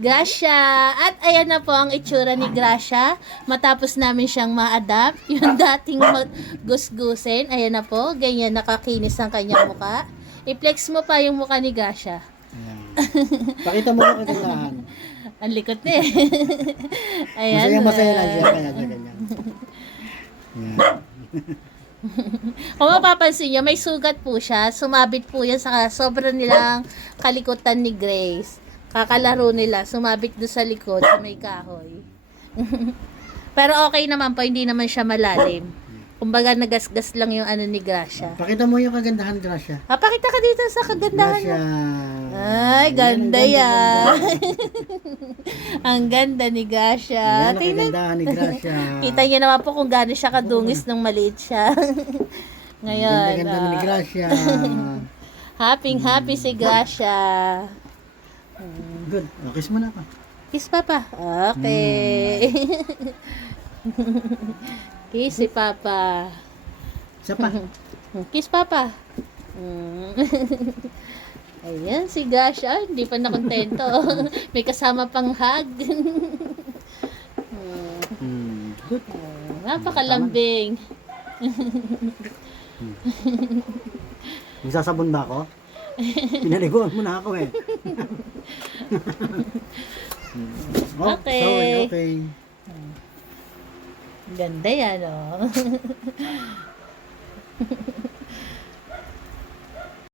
Gracia. At ayan na po ang itsura ni Gracia. Matapos namin siyang ma-adapt. Yung dating gusgusin. Ayan na po. Ganyan nakakinis ang kanyang muka. I-flex mo pa yung muka ni Gracia. Ayan. Pakita mo ang kagandahan. Ang likot na eh. Ayan. Masaya lang siya kaya ganyan. Ayan. Kung mapapansin nyo, may sugat po siya. Sumabit po yan sa sobrang nilang kalikutan ni Grace. Kakalaro nila, sumabit doon sa likod, sa may kahoy. Pero okay naman po, hindi naman siya malalim. Kumbaga, nagasgas lang yung ano ni Gracia. Pakita mo yung kagandahan, Gracia. Pakita ka dito sa kagandahan Gracia. mo. Ay, ganda yan. Ang ganda ni Gracia. Ayan ang kagandahan ni Gracia. Kita niyo naman po kung gaano siya kadungis nung maliit siya. Ngayon. Ganda ni Gracia. Happy si Gracia. Good. Kiss mo na pa. Kiss Papa. Okay. Kiss si Papa. Isa pa. Kiss Papa. Ayan, si Gracia. Hindi pa nakontento. May kasama pang hug. Good. Napakalambing. Magsasabon ba ako? Pinaliguan mo na ako eh. Okay. Sorry, okay. Ganda yan, oh.